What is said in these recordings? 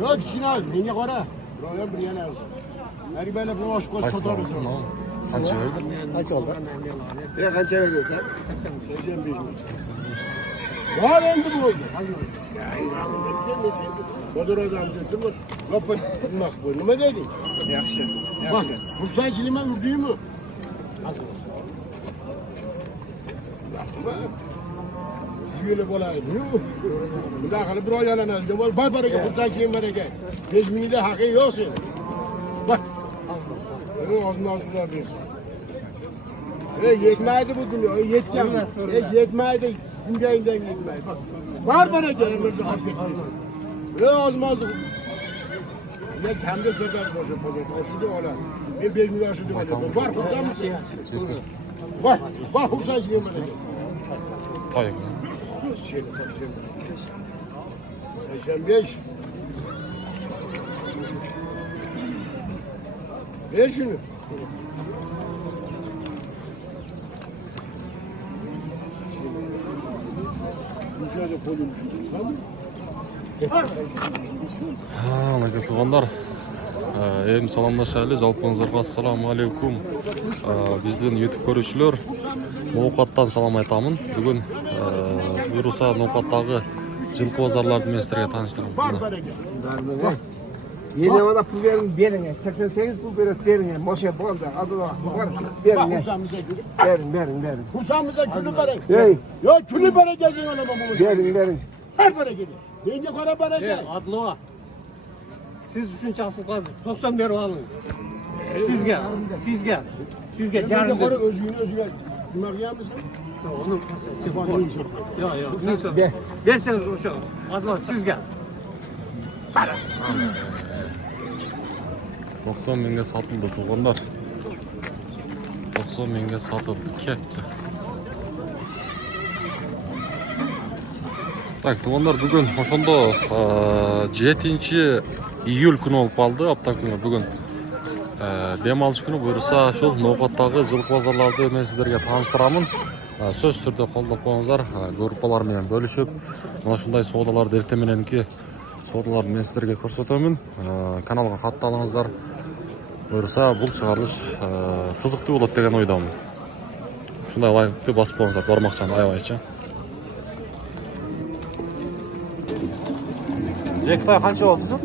Yok Sinan, menga qara. Biroyam bir yana olsun. Her böyle bu aşk koş tutarız. Qancha berdi? Kaç oldu? Ya qancha berdi? 85 mi? Var endi bu oydu. Bodur adam dedim mi? Kapı tutmak bu. Nima dedin? Yaxshi. Bak, kursançılığıma vurduğu mu? Şöyle bolaydı. Bir daha kalıp bir oyalanır. Var baraka, kursançılığım baraka. 5 minide hakkı yok senin. Bak. Benim ağzını ağzına versin. Yetmeydi bugün, yetken. Yetmeydi, gündeyinden yetmeydi. Bak, var baraka, emirci hak etmesin. Ağzıma ağzına. Ne kendi sefer boşa boşu da ola. Bir 5 milyon aşı da olacak. Var kursan mısın? Var kursan için yemeğe. Hayır. 85. Ver şunu. Mücadele koyun. Tamam mı? Anaqa tuğanlar. Erim salamlaşaylı. Жалпыңыздарга assalomu alaykum. Bizden YouTube көрүүчүлөр Ноокаттан салам айтамын. Бүгүн буюрса Ноокаттагы жылкы базарларды мен силерге тааныштырам. Yeni bana pul verin. 88 pul verin. Moşe boldu. Adı var. Verin. Verin. Kursamıza külü verin. Hey. Yok külü verin gezin ona bu. Verin. Her para geliyor. Yenge kara para gel. Adlığa. Siz üçüncü asılqaz 90 berip alın. Sizge Yarın jarım. kara özüne. Cuma'ya mısın? Onu yok. Neyse. Verseniz o şu. Adlığa sizge. 90 mingga satıldı tuğanlar. 90 mingga satıldı. Ketdi. Так, туғандар бүгін ошондо 7 июль күнү болуп калды, апта күнү. Бүгүн дем алыш күнү буюрса ошол Ноокаттагы жылкы базарларды мен сиздерге тааныштырамын. Сөз түрдө колдоп коюңуздар, группалар менен бөлүшүп, ушундай соодаларды эртең мененки соодаларды мен сиздерге көрсөтөмүн. Каналга катталыңыздар. Буюрса бул чыгарылыш кызыктуу болот деген ойдомун. Ушундай лайкты басып коюңуздар, бармакчаны аябайчы. Ekta qancha oldu sizin?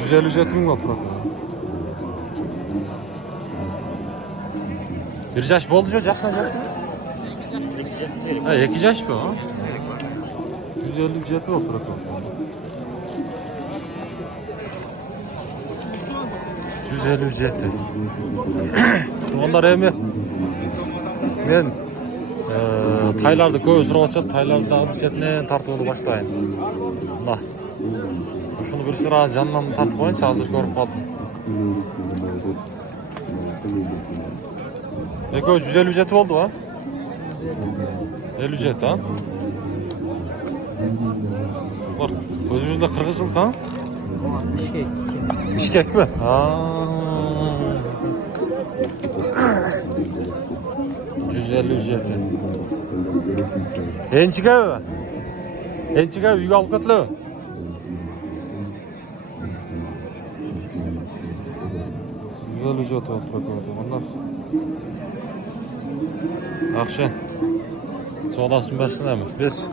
157 ming oldu. Bir yaş oldu ya, yaxşı yaptı. Ha, 2 yaş mı? 157 oldu. 157. Onlar emi. Men Taylarda көбі сұрап атышат, Тайларда бізетінен тартуыны баштайын. Мына. Шуны бір sıra жанынан тартып қойыншы, азыр көріп қалдым. Eko 157 oldu ha? 57 ha? Var. Özümüzde Kırgızlık ha? Bişkek mi? Haa. 157. Enchiga uyga olib ketlar. Güzel ücret oldu. Onlar. Yaxşı. So'rasın bersinlarmi? Biz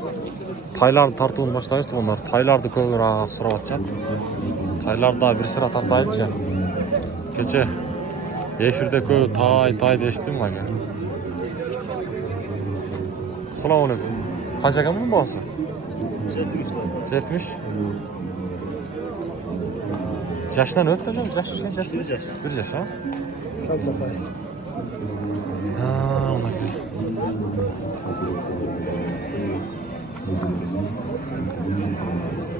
Taylardı tartılın başlayız. Onlar Taylardı ko'proq so'rab atacak. Taylarda bir sıra tartaylıçı. Kecha efirde ko'p tay deştim aga. Assalomu alaykum. Qancha ekan buning bahosi? 70. Yaşdan o'tdi hocam? Yaş. 1 yaş ha? Ha, ona göre.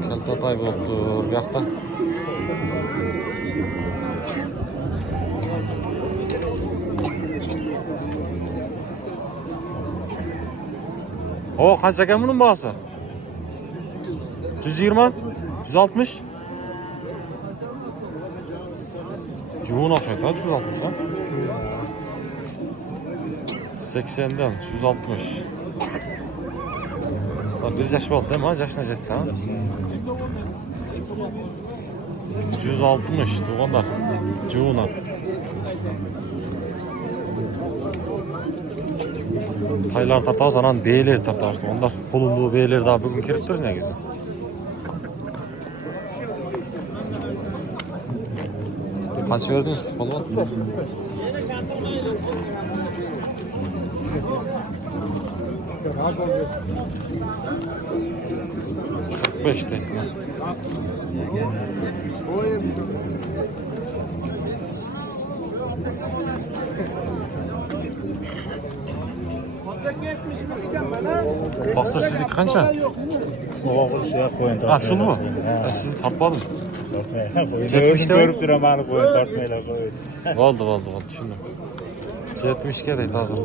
Kaltatay bo'libdi bu yoqda. O kaç ekan bunun bahosi? 120, 160. Cuğun okşaydı ha, 160 ha. 80'den 160. Bir yaş oldu değil mi? Yaşına jetti ha? 160 tuğanlar. Cuğuna. Taylar tartağız, anan beyler tartağız. Onlar bulunduğu beyler daha bugün kirip durur ne gezi. Kaç gördünüz mü? Balvan? 45 değil mi? Baksır sizlik kança? Ha şunu mu? Ben sizi tapmadım. 70'te görüp duramağını koyun, tartmayla koyun. Oldu şimdi. 72'ye de hazır.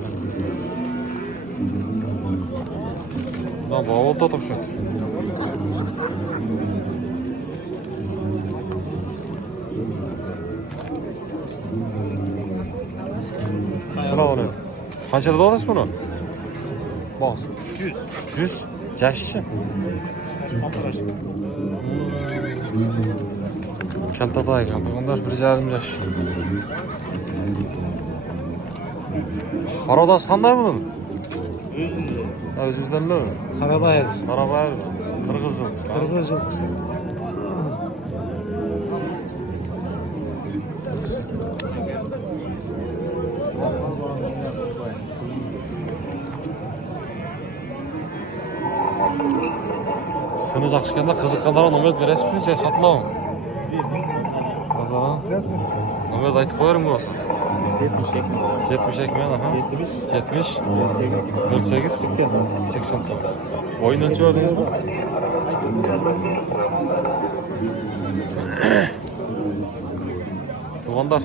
Lan bu oldu da şu. Selamünaleyküm. Kaçta doğrusu bunu? Bak. 100. 100. Yaşlı. Kelta da geldi. Onlar bir yarım yaş. Paradas kanday mı bunun? Özüzden mi? Karabayır. Karabayır. Kırgızın. Kırgızın. Sınıcak çıkanda kızıkkandara nomer veresmi şey satılamam. Pazara. Nomer de aytıp koyarım bu olsa. 70 ekmeğin aha. 70 48 89. Boyun ölçü verdiniz mi? Tuğandar.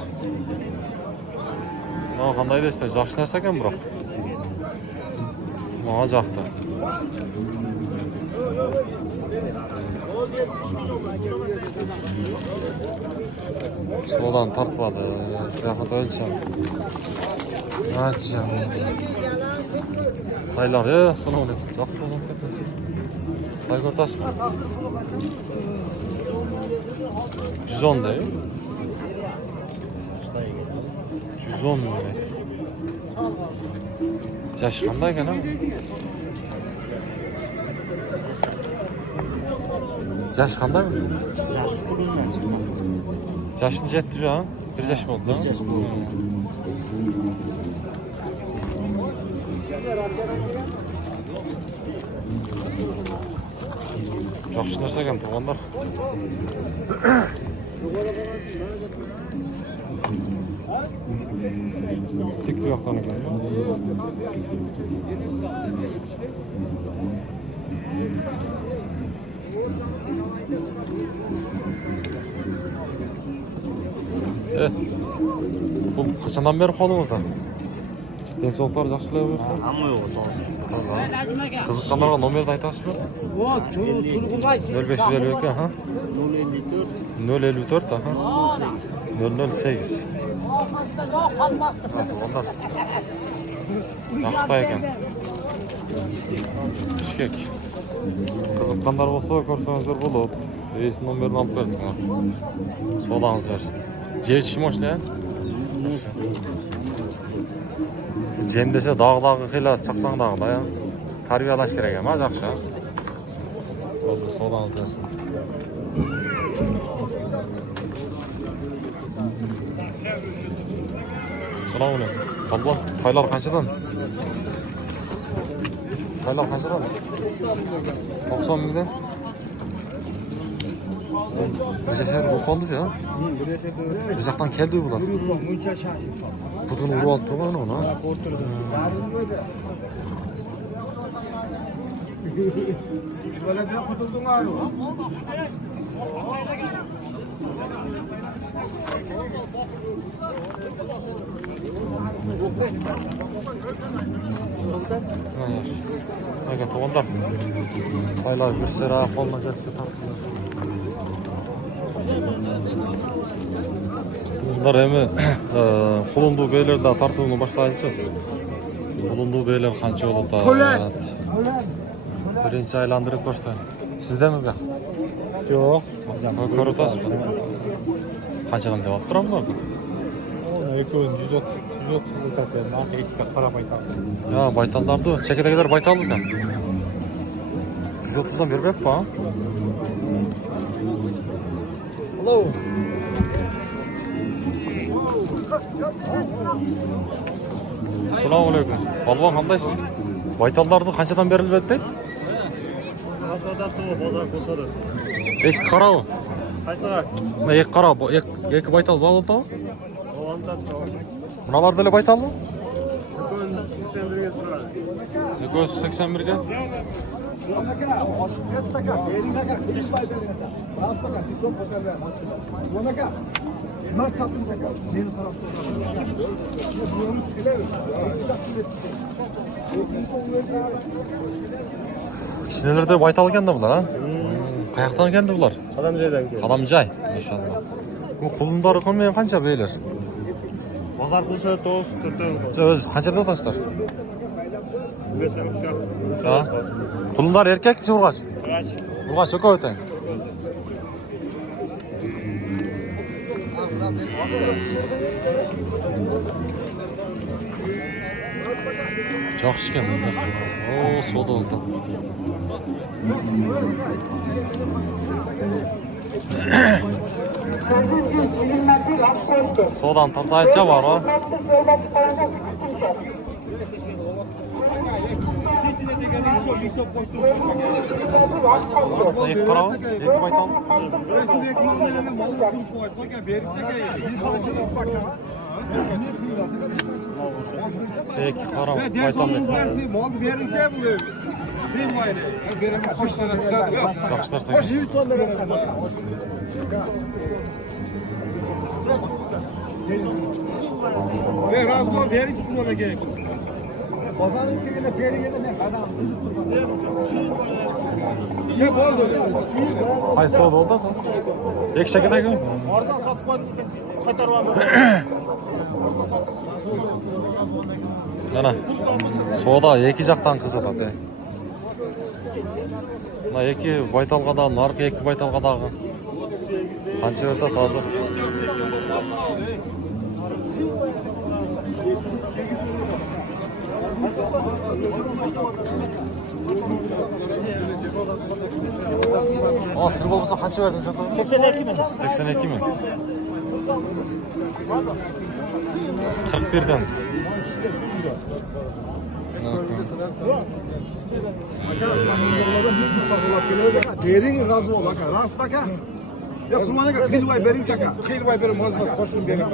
Ama qandaydı işte, жақсы нәрсе екен бірақ. Маған жақты. Sodan tartmadı. Yaxıt ölçəm. Açacağım. Taylar ya, sana onu. Yaxşı olun ketmesi. Tay kortaş mı? 110 değil. 110 mu? Yaş qanday ekan ha? Yaş qanday mı? Yaşını jetti şu an. Bir yaş oldu ha? Жақсы нәрсе екен туғандар. Тек bu yoqdan ekan. Bu qachondan beri qo'lingizda? Densoqlar yaxshilab yursa? Hamma yo'q, to'g'ri. Qiziqqanlarga nomerni aytasizmi? 0552 ha? 054 aha. 008. Ondan. Yaxshi ekan. Bishkek. Qiziqqanlar bo'lsa ko'rsangizlar bo'ladi. Reis nomerini olib berdik. So'langiz bersin. Jevchishim ochdi. Jem desa dağ xiyla chiqsang dağda ya. Tarbiyalash kerak ekan, yaxshi. Bo'ldi, so'langiz bersin. Assalomu alaykum. Abla, taylar qanchadan? Taylar qanchadan? 90 mingdan. Bize bu kaldı ya. Bizaktan geldi bular. Bugün uru aldı tuğan ona. Hayır. Tuğanlar. Haylar bir sıra koluna gelse tartılır. Bunlar эми Qulundu beylerden tartığını başlayınca Qulundu beyler qancha bo'ladi? Birinci aylandırıp koştayım. Sizde mi bu? Yok. Körü otasın mı? Kaçadan devap duran mı? Ekön 130 utatıyor. Artık iki para baytar. Ya baytallardı. Çekete kadar baytaldı da. 130'dan vermek mi ha? Hello. Assalamu alaikum. Balvan qandaysın? Baytallardı qanchadan berilib deydi? Asadan tuğu bozar kusarı. Ek qara o. Kaysırak? Ek qara, ek baytal var oldu. O andan tuğu. Bunalarda ele baytaldı? Ekön 81'e sorar. 281 ga. Kishinelerde baytal keldi bular ha? Qayoqdan keldi bular? Adamcaydan geldi. Adamjay, inshaalloh. Bu qulundari qolmagan qancha beylar? Bozar kusarı 4'ten O'z qanchada otasizlar? Besem şu. Ha? Qulundar erkak mi urg'ach? Kaç? Urg'ach o'ka o'tang. Yaxshi ekan bunda. O, savdo oldi. Savdan tartayınca var ha. Ek qarav, ek baytal. Ek qarav, baytal. Yaxshilar sen. Hay savdo oldu. Ek shakadagi. Oradan satib qo'ydim desang, qaytarib olmas. Mana savdo ikki jaqdan qizitadi. Mana ikki baytalqadan, narqi ikki baytalqadagi. Qancha o'ta toza. Aa, sır olmasa qancha verdin sen? 82 ming. 82 ming. 41'den. Bering razı ol aka. Rast aka. Ya kumana ka khilway bering aka. Khilway bering mazmas qo'shib bering.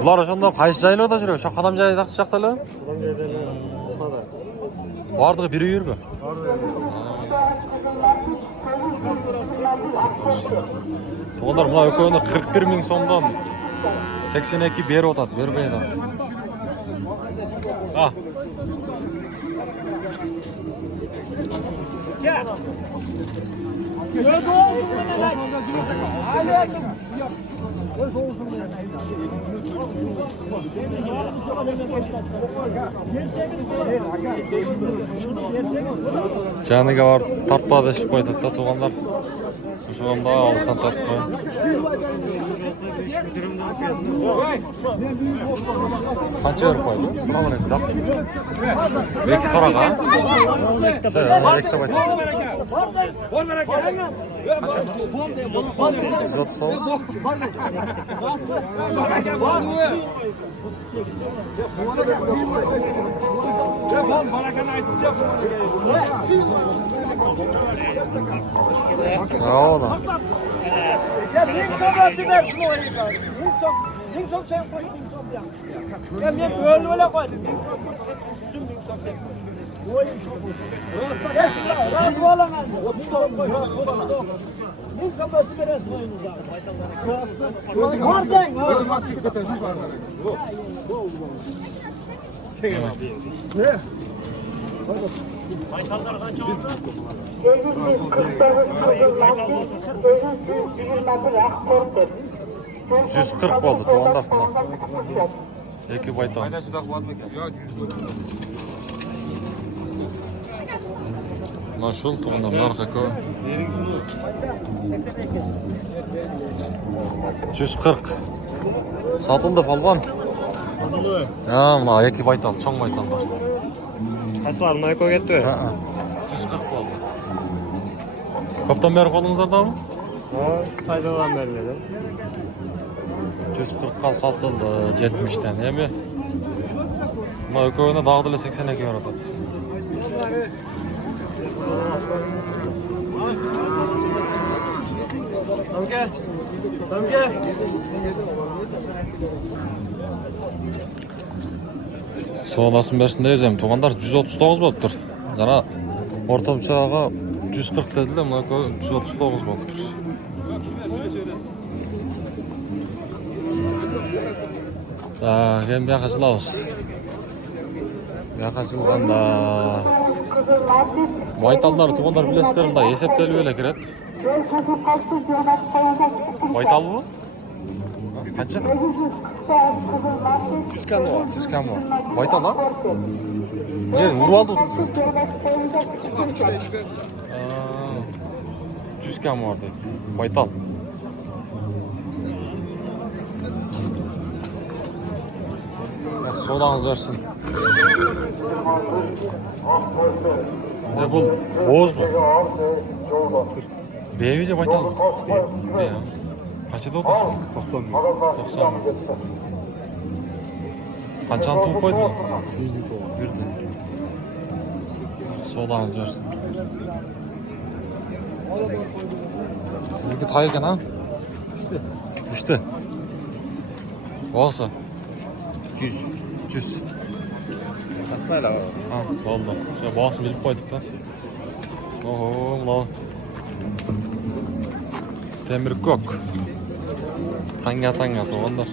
Bular o'shanda qaysi joylarda yuradi? Shu qadam joyi yaxshi chaqtalar? Bardig'i biri yurgu. To'g'rilar, mana o'ko'ni 41 ming so'mdan 82 berib o'tadi, bermaydi. Ha. Janiga var tartmadi shib qo'ydi da to'g'anlar. Shu onda olishdan tortib qo'ydi. Qancha berib qo'ydi? Assalomu alaykum. Bekki qaraqa. Ikkita bayt. Oğlum. Ya ming so'm bersin o'yinga. Ming so'm sen qo'y, ming so'm ber. Ya men o'lib o'la qo'ydim. Ming so'm sen. Ming so'm sen. O'yin shu. Rost bo'laman. Ming so'm qo'y. Ming so'm bersin o'yinga. Bordang. Yüz 40 oldu to'g'anlar buni. Ikki baytal. Mına şol tuğanda narxı ekö. 140. Satıldı palvan. Ya mına eki baytal, çoң baytal var. Kaçlar mı eko gitti? 140 boldu. Köpten beri kolunuzardamı? Faydalan vermedim. 140'a satıldı 70'ten, emi? Mına ekövüne dağıdı ele 82 euro atat. Samke. Samke. Soğulasın bersin deyizem, tuğanlar 139 boluptur. Jana orta bıçağa 140 dediler, mına ekö 139 boluptur. Ken bir yaka jılabız. Bir yaka jılganda baytallar, tuğanlar bilesizler mında esepteli öyle kiret. Baytal mı? Kaçı? 100 kam var. Baytal ha? Ne? Vuru aldı otursun. 100 kam vardı. Baytal. Solağınız versin. Ne bu? Boğaz mı? Beğenince baytal mı? Ne ya? Kaçıda otasın? 90 mı? 90 mı? Kaçan tuğ koydu mu? Birdi. Solağınız versin. Sizdeki tayıken ha? İşte. Olsa. 100. Hala var. Ha, oldu. Şöyle bağısını bilip koyduk da. Oho, ulan. Demir kok. Tanga tuğanlar.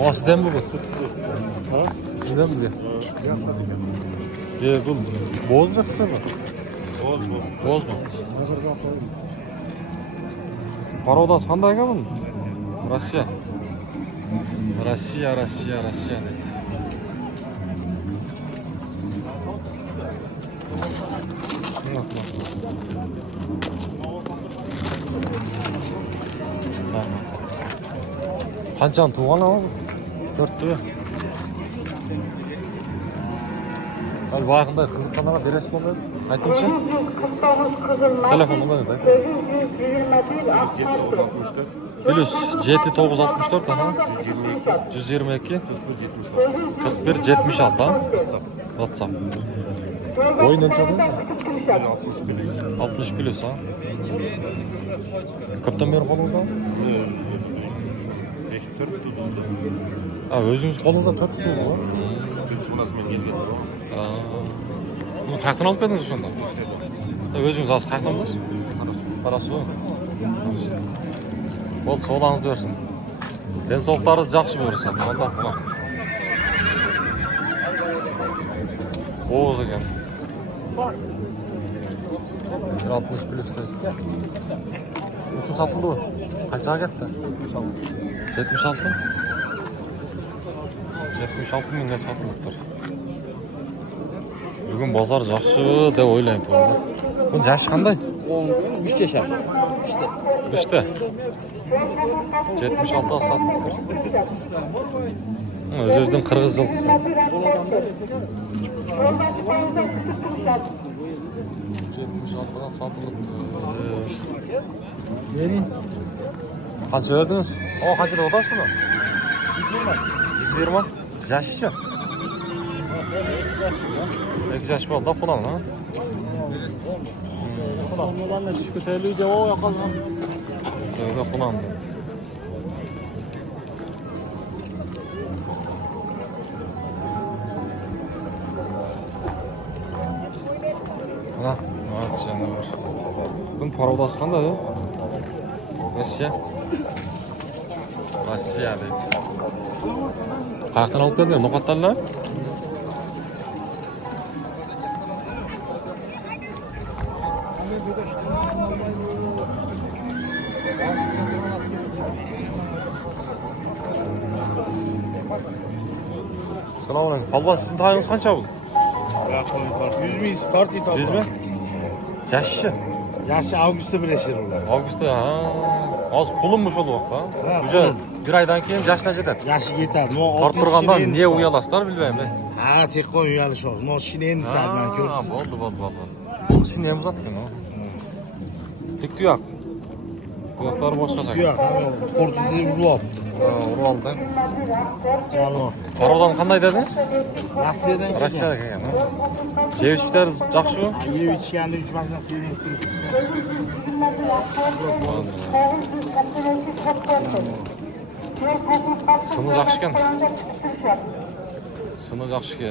Oha, sizden mi bu? Ha? Sizden mi diyor? Bu boz mu kısa mı? Boz mu? Para odası qanday ekan buni? Rossiya. Rossiya deydi. Qanchani tuğan ama? 4 tuğ. Hal vaqtida qiziqqanlarga berasiz bo'lmaydi? Aytingchi. Telefon nomeringizni ayting. Plus 7964 aha. 122 41 76 ha. WhatsApp. Oyun ölçüyorsunuz mu? 60 plus ha. Kaptan beri kolunuzda mı? Ha, özünüz kolunuzda 4 tutuyor mu? Bunu qayerdan olib keldingiz o'shanda? O'zingiz hozir qayerdan bo'lasiz? Qarasi. Bo'l, sog'lig'ingizni bersin. Densoqlaringiz yaxshi bo'lsin. Alloh quloq. Bo'z ekan. 60 plus deydi. Uchun sotildi u. Qanchaga ketdi? 76. 76 mingga sotilibdir. Bugun bozor yaxshi deb o'ylayman to'g'ri. Buni yashi qanday? 3 yashar. 3ta. 76 ga sotilibdir. O'z-o'zidan qirg'iz yilqisi. Ga sotilibdi. Bering. Qancha verdingiz? O, qanchada o'tasiz buni? 120. Yashi-chi? 2 yaş bo'ldi falan ha. Onlardan da düşük öteliği cevap yakalım. Söyle falan. Ha, evet canavar. Bunun parodası qanday ya? Rossiya. Rossiya deydi. Qayerdan olib kelding? No'qatdanlar? Assalomu alaykum. Palvon, sizning tayingiz qancha bu? Yüz mü? Start it. 100 mü? Yaşlı. Yaşı Ağustos'ta birleşir ular. Avgust'ta ha. Az pulunmuş olu vaqt ha. Ha, Güzel. pulun. Bir aydan keyin yaşına jetadi. Yaşı yetadi. No, Tortturgandan niye uyalaslar bilmeyim ben. Ha, tek koy uyalış ol. No, şimdi en saat ben gördüm. Ha, oldu. Bu şimdi hem uzat ekan o. Tik tuyak. Tuyaklar boşqa Yok, Portuz'da ulu ol. Urib oldi. Canlı. Parodan qanday dediniz? Rossiyadan Rossiyada kelgan. Jevishlar yaxshi-ku? Yiyip içkende 3 başına sevmek. Sını yaxshi ekan. Sını yaxshi ekan.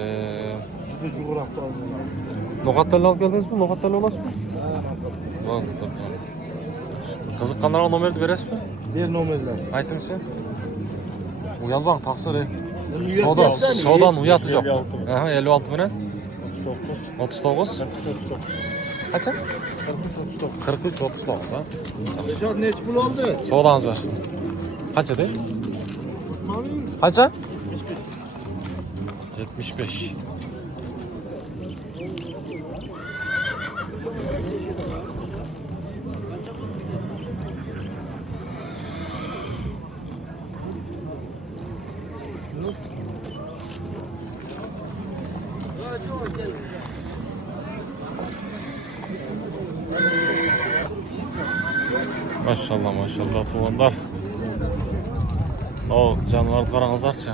Bizde Cumhuriyet'te oldular. No'xatlarni olib keldingizmi? No'xatlarni olasizmi? Bo'ldi, to'g'ri. Qiziqqanlarga nomerni berasizmi? Bir numarlar. Aytingchi. Uyalbang, taqsir. Soda. Sodan uyati yo'q. Aha, 56 bilan 39. Qancha? 43 39 ha. Çok neç pul oldu? Sodangiz bersin. Qancha de? Qancha? 75. Maşallah tuğanlar. O canlardı qarangizlarchi.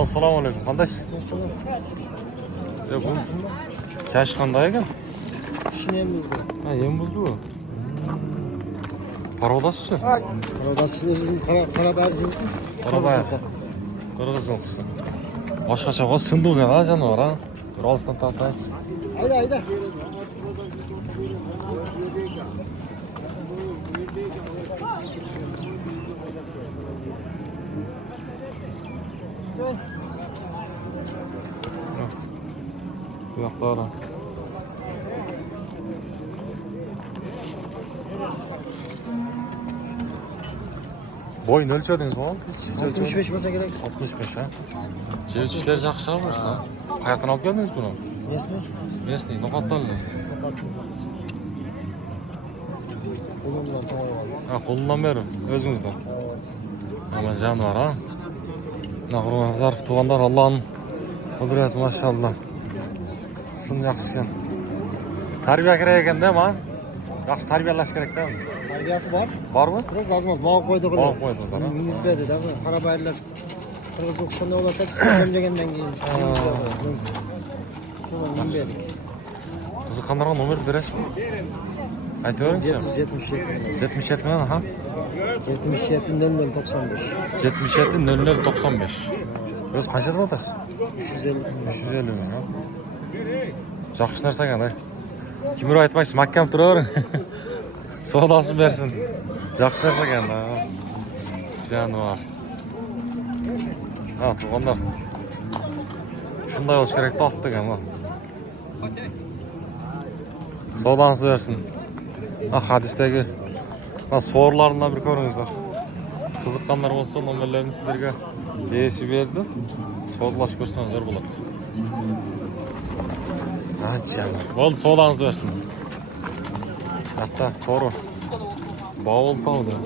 Assalomu alaykum. Qanday? Yo'q, bu kash qanday ekan? Tişineyimizde. Ha, yem bo'ldi bu. Parodasiz. Parodası özüm Karabağ'cım. Qarabay. Qirg'izim qizim. Boshqacha qo'l sindirgan ha jonivar ha. Bir olsdan tortay. Hayda. Bu yoqlara. Boyni o'lchadingizmi? 65 olsa gerek. 65 ha. Jevishlar yaxshi bo'lsa. Qayoqdan olib keldingiz buni? Nesne? Местный, No'xatdanmi? Kolumdan tamam oldu. Ha, qo'ldan beri o'zingizdan. Ama jonivar ha. Nag'rumlar, tuğanlar Allah'ın kudreti maşallah. Sın yaxshi ekan. Tarbiya kerak ekan-da, men. Yaxshi tarbiyalash kerak da. Tarbiyası var. Bormi? Biraz azmaz. Bağ koydu. Bağ koydu sana. Nizbedi de bu. Karabayırlar. Kırgızlık'ta olsa sömlegenden giyin. Qiziqqanlarga nomer berasizmi? Aytaveringchi. 77. 77 mi? Ha. 77 00 95. 77 00 95. O'z qanchadan olasiz? 350. 350 mi? Ha. Yaxshi narsa ekan, ha. Kimdir aytmoqchi, mahkam turavering. Savdosini bersin. Yaxshi narsa ekan, ha. Jonivar. Ha, tuğanlar. Shunday bo'lish kerak, totdi ekan bu. Savdosini bersin. Ha, hadisdagi so'rlarni bir ko'ringizlar. Qiziqqanlar bo'lsa, nomerlarini sizlarga deyishib berdi. Savdolash ko'rsangiz bo'ladi. Acha. Bo'ldi, savdongizni bersin. Hatta to'g'ri. Bavul tog'da.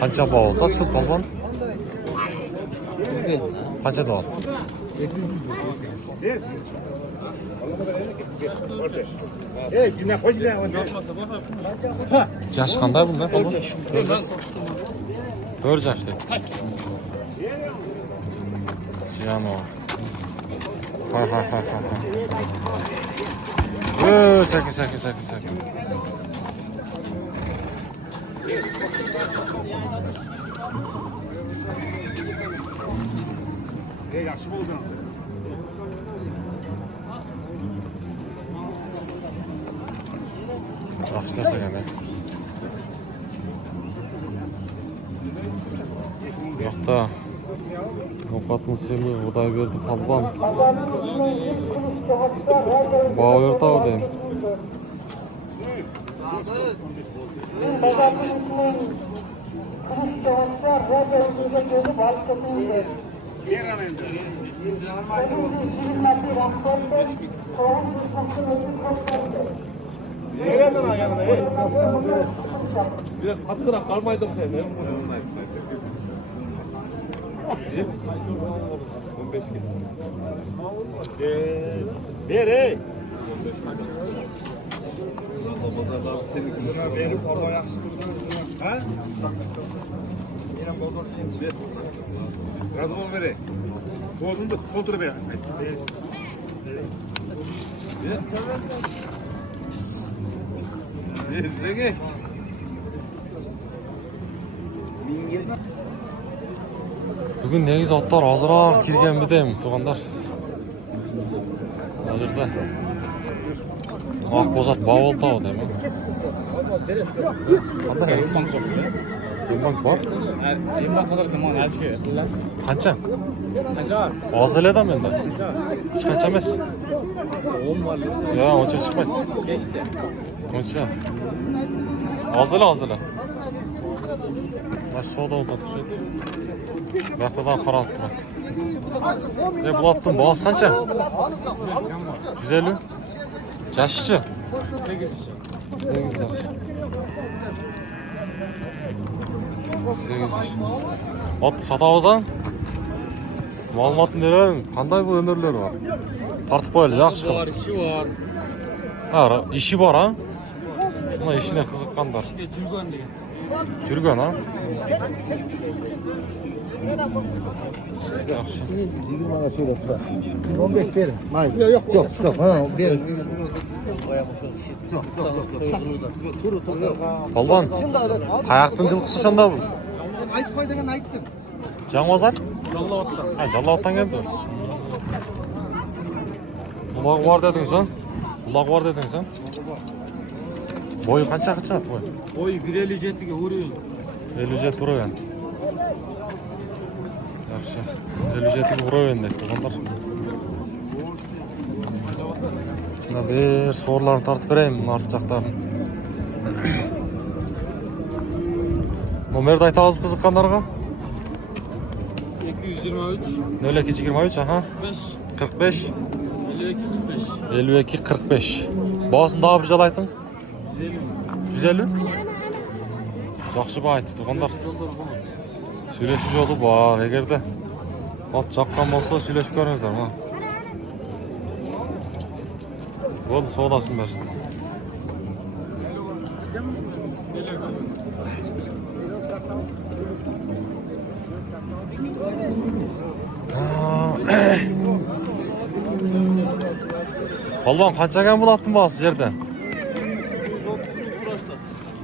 Qancha bavulda shu polvon? Qancha davul? Cine koy cine. Yaş qanday bunda polvon? 4 yaşda. Jano. Ha. Sakin. Yaxşı oldu. Yaxshi narsa ekan. Yo'qda Avukatın suyunu Uday verdi palban. Bağır tağı deyim. Biraz kattırak kalmaydım sen. Ver hey. Razı ol vere. Boğazını da kontrol be. Zenge. Bugün negiz atlar azırak kirgen bideyim tuğanlar. Hazırda. Akbozat Bavul tağı deyim. Dembank var. Kança? Az ele de mende. Hiç kança emas. Ya onca çıkmaydı. Onca. Az ele. Baş soda olmadı. Baktadan qaralıb turibdi. Bu attın bağız qancha? 150. Yaşıcı? 8 yaş. 8 yaş. At satabızdan ma'lumotni beravering. Qanday bu öneriler var? Tartib qo'yaylik, yaxshi qilib. İşi var. Ha, ishi bor ha? Buna ishine qiziqqanlar. Yurgan ha? Yaxshi. 15 verin. Yok. Ha, verin. Balban. Qayoqdan жылқысы ошонда bu? Aytib qo'y degan aytdim. Жаңбазар? Ha, Жаллабадтан keldi. Uloq var dedin sen. Uloq var dedin sen. Boyu qancha boy? Boyu 1.57'ge vuruyor. 57 vuraven. Yaxshi. 57 vuraven deb turganlar. Mana bir so'rlarni tartib berayim, ortjaqdan. Nomerni aytamiz qiziqqanlarga. 223 0223 aha. 45 52 52 45. Bağısını daha bir jal aytın. 150. Жақсы ба айтты туғандар. Сөйлесу жолы бар. Егерде от жаққан болса сөйлесіп көріңіздер ма. Болды, содасын берсін. Балбан, қанша кән болаттың балсы жерде? 130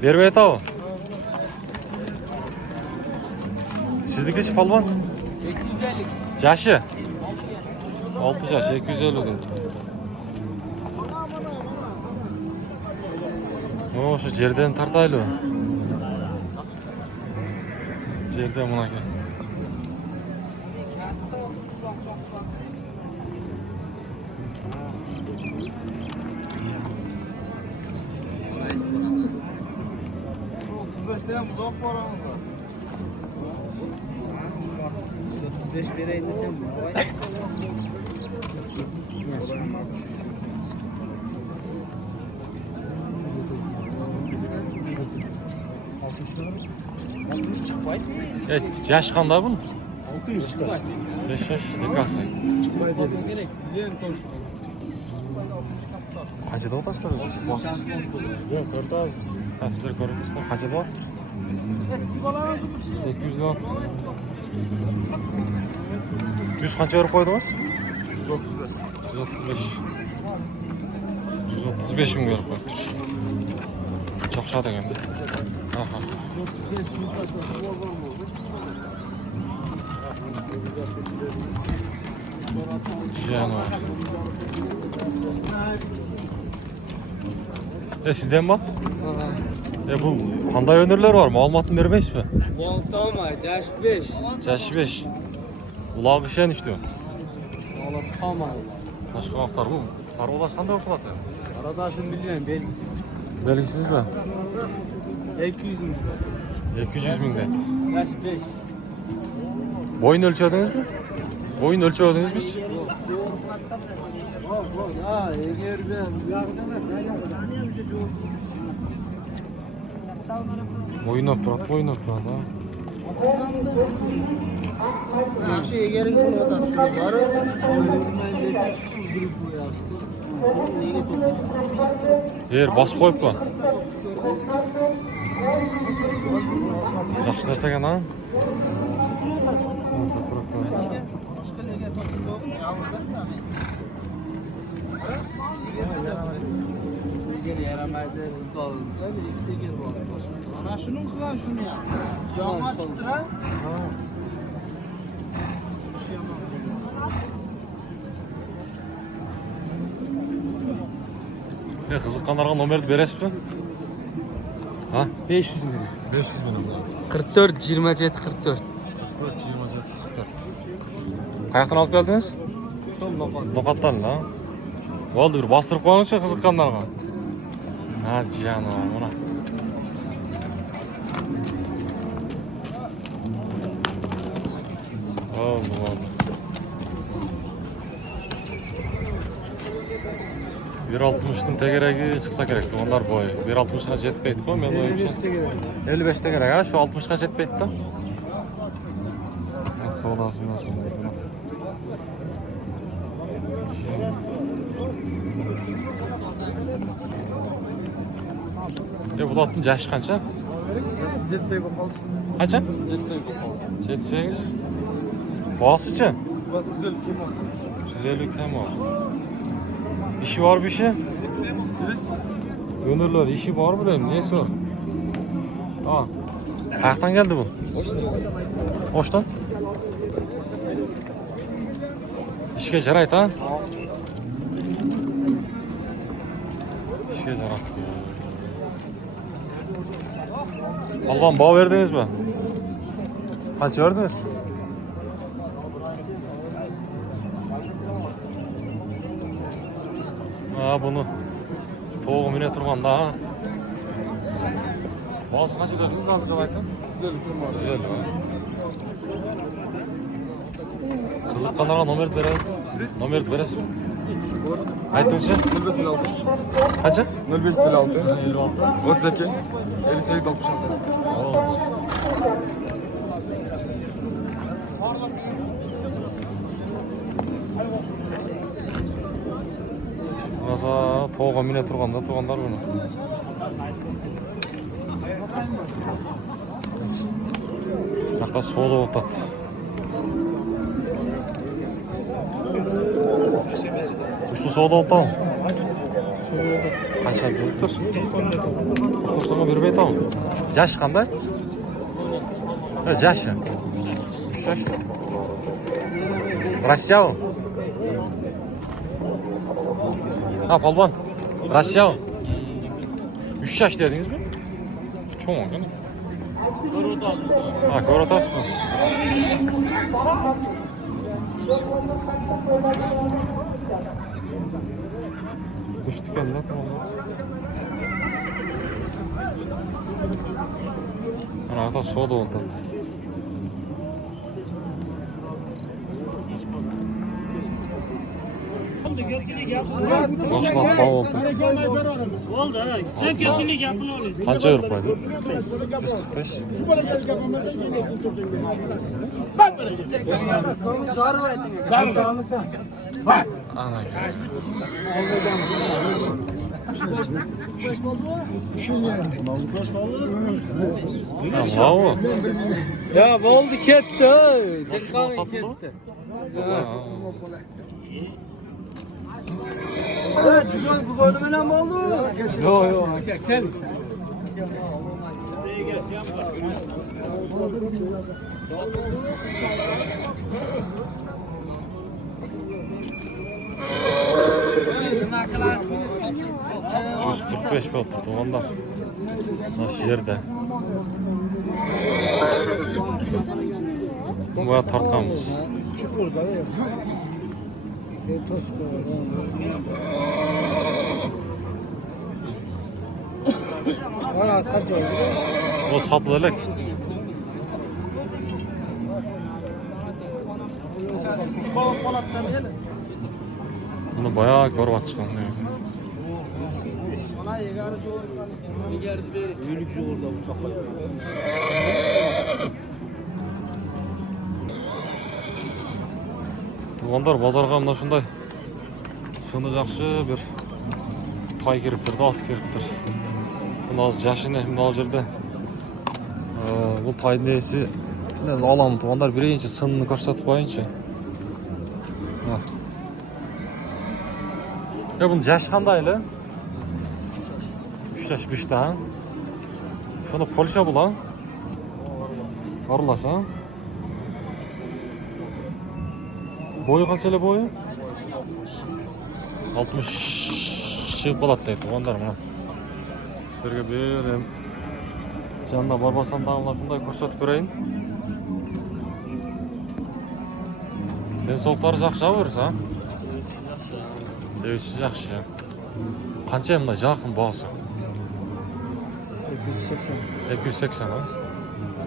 Бербей тау. Sizdeki Balban? 250. Yaşı? 6 yaş, 250 dedi. O şu yerden tartaylı. Yerden buna gel. Vereyim desem mi? Yaş qanday bunun? 5 yaş, nekası. Qanchada otasizlar? Yo'q, ko'rdingiz biz. Ha, sizlar ko'rdingizlar. Qanchada bor? 200 bor. 100 qancha berib qo'ydingiz? 135 ming berib qo'yibmiz. Çok şad ekan. Aha. Jano. Sizden mi? Bu qanday öneriler var? Ma'lumotni bermaysizmi? Voltama, Cash 5. Cash 5. Ulağı işen işte. Olası kalmadı. Başka haftar bu. Parolası qanday o'qiladi? Aradasını bilmiyorum belgisiz. Belgisizmi? 200 ming. 200 ming deydi. Yaş 5. Boyun ölçedingizmi? Boyun ölçedingizmi? Ha, eğer ben Boyun turadi, boyun turadi. Yaxshi egaring buni odam shuni bor. Yer basib qo'yibman. Yaxshi narsa ekan, ha? yaramaydi, ustol. Ana shuni qilgan shuni ham. Joma chiqdira. Qiziqqanlarga nomerni berasizmi? Ha? 500 ming. 500 ming. 44 27 44. 4 Qayoqdan olib keldingiz? Noqatdan, ha? Bo'ldi, bir bostirib qo'yingchi qiziqqanlarga. Ha, janob, mana. Oldu. 1.60'ning tegeragi chiqsa kerak, onlar bo'yi. 1.60 ga yetmaydi-ku, men o'yimcha. 55 ta kerak, ha, shu 60 ga yetmaydi-da. Savdosi mana shunday. Bu otning yashi qancha? 7 bo'lib qoldi. Qancha? 7 bo'lib qoldi. 7-8. Boğazı Bas güzel kemal. 150 kemo. İşi var bir şey? Gönüller işi var mı dedim, neyse var? Aa. Ayaktan geldi bu. Hoştan. İşe jarayt ha? İşe jarattı. Alban bağ verdiniz mi? Kaç verdiniz? Ha bunu. Toğum yine turmanda ha. Bazı kaç ederdiniz lan bize aytın? Güzel kemal. Güzel ha. Kızıqqanlarga nomer verelim. Nomer veresin. Aytыңызчы. 0556. Kaça? 0556. 56. 32. 58 66. Аса тоғға міне тұрғанда туғандар бұны. Жаққа сода болтады. Үшті сода болтау? Қанша беріп тұр? Соңға бермей тау. Жаш қандай? Жашы. 3 жаш. Россиялы? Ha Palban, Rusya. 3 yaş dediniz mi? Çoğun değil mi? Ha, Korotas mı? Düştük elde. Ana ata soda oldu. Boşlat bağ oldu. Oldu ha. Sen kötülük yapın oluyor. Kaça Avrupa'ydı? 145. Ben vereceğim. Ben vereceğim. Bak. Ana. Ha, wow. Ya bu oldu ketti ha. Boşluğa satıldı mı? Ha, Cügan bu bölümüne mi oldu? Yo yo. Gel. Yüz 45 bo'lib turdi onlar. Shu yerda. Bu tortqanmiz. Çukur da ya. Tost var. Kaç oldu? O satılacak. Bunu bayağı görüp çıkan. Tuğanдар bazarga mına şunday sını jakşı bir tay kiriptir da at kiriptir. Bunu az jaşını mına al jerde bu taydın esi alam tuğanдар birinci sınını korsatып koyunçu. Ya bunun jaşı qanday эле? 3 yaş 5 ha. Şunu Polşa bulan. Aralaş ha. Boyu qancha эле boyu? 60 çık bolat deydi onlar mı? Sizlerge bir canına barbasam dağımla şunday ko'rsatib bereyim. Densoqlары жақсы жабырса? Sevişi жақсы. Qancha mындай жақын бағасы? 280. 280 ha?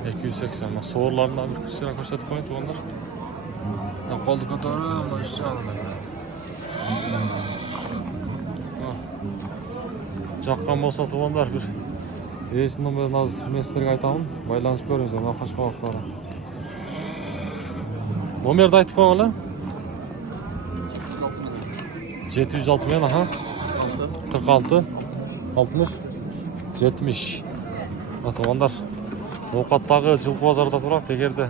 280. Soğurlarından bir kısına ko'rsatib qo'ying tuğanlar. Qo'lni ko'tarib, mana shu yoqda. Жаққан болса туғандар bir рейсінің мен аз местерге айтамын. Байланысып көріңіздер, мына Қашқабақтары. Номерді айтып қойыңыз. 706 мен, aha. 46 60 70. Туғандар Ноқаттағы жылқы базарда тұрады. Егерде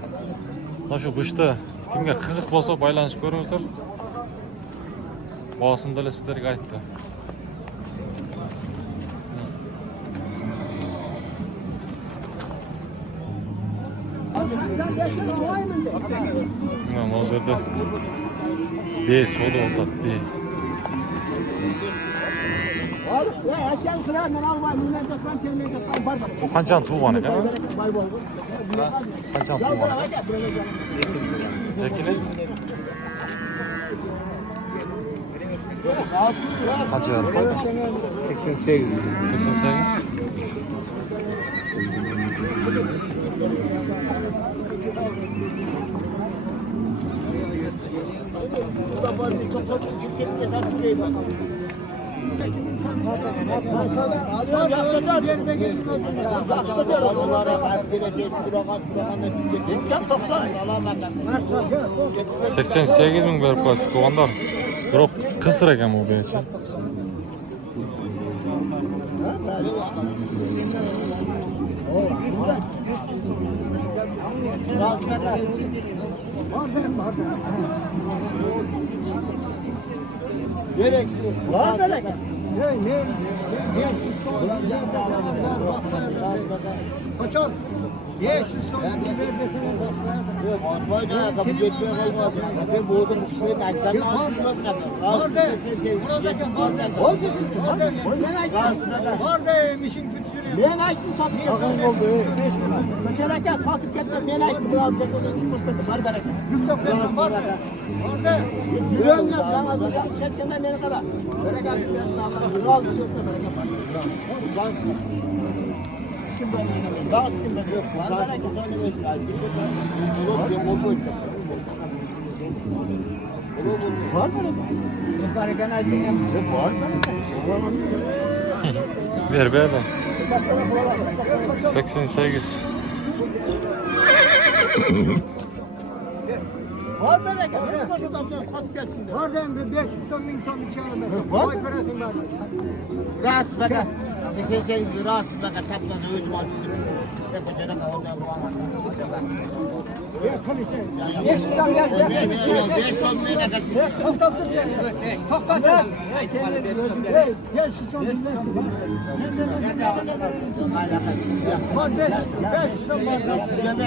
мына шу қышты кімге қызық болса байланысып көріңіздер. Бағасын да сіздерге айтты. Mына жерде 5 ода отады. Bu qanchani tuğan ekan? Qanchani tuğan ekan? Lekini? Qancha qo'ydi? 88. 88. Seksen sekiz bin berip koydu tuğanlar. Biroq kısır ekan bu beyçi. Gerek var berek. Ne? Kaçar. Ye şu son biberdesin. Atmayacağım. Kapı geçmeye kalmadı. Ben boğdum kişileri açtan almışlar. Orada. Orada mişin kütürü. Ben açtım satıyorsun. Meşereke satıp gitme. Ben açtım. Biraz var berek. Yüksek berek var. Orada. Yürüyorum ya. Sana çekene beni kadar. Böyle gelmişlersin Allah'ım. Al bir şey yok. Kim ben? Daha kim ben? Yok. Var berek. Var mı? Bereken aydın. Var mı? Ver be de. 88. Var bereket. Ne kadar adam sen satıp gelsin. Var ben 500 bin son içerim. Var parasın var. Ras bakat. 88 ras bakat taptan özüm açtım. Hep o cana oradan bu ama. Ya komiser. 500 bin gel. 500 bin ne kadar? Çok tatlı. Çok tatlı. Gel şu son bin. Var 500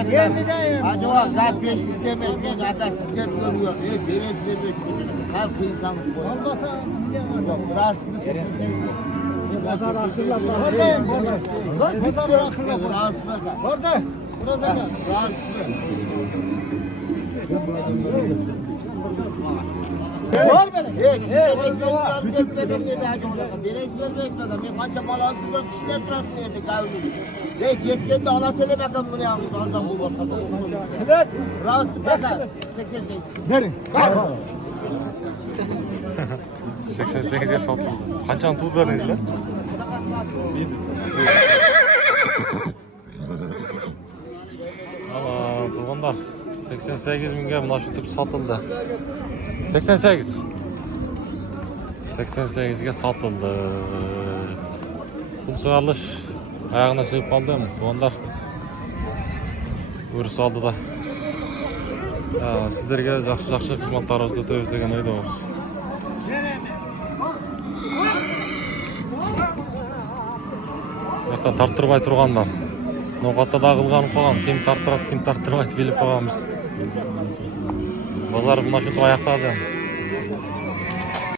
bin. Yemideyim. Hadi bak daha 500 demek. Zaten sizden görüyor. Biraz demek. Halk insanı koy. Olmasa yok. Rasını seçeceğiz. Pazar akıllı. Oradayım. Pazar akıllı. Rasını. Orada. Burada. Rasını. Var böyle. Size beş alıp etmedim dedi hacı ona. Beleş vermezmeden. Ben kaça mal altında kişiler bıraktım dedi gavli. Yetkende alasene bakalım bunu yalnız. Alacağım bu ortada. Evet. Rahatsız bakar. 88'e satıldı. Qanchani tuğ berdingizlar? Aman tuğg'anlar 88 mingga mana shu tip sotildi. 88. 88 ga sotildi. Pul so'ralish oyog'ini so'yib qoldim. Tuğg'anlar o'ris oldida. Sizlarga yaxshi xizmatlaringizni o'taymiz degan o'ydamiz. Yoqda tarttirmay turganlar. No'g'atda dag'ilganib qolgan. Kim tarttiradi, kim tarttirmaydi bilib qolganmiz. Bozor mana shu oyoqda.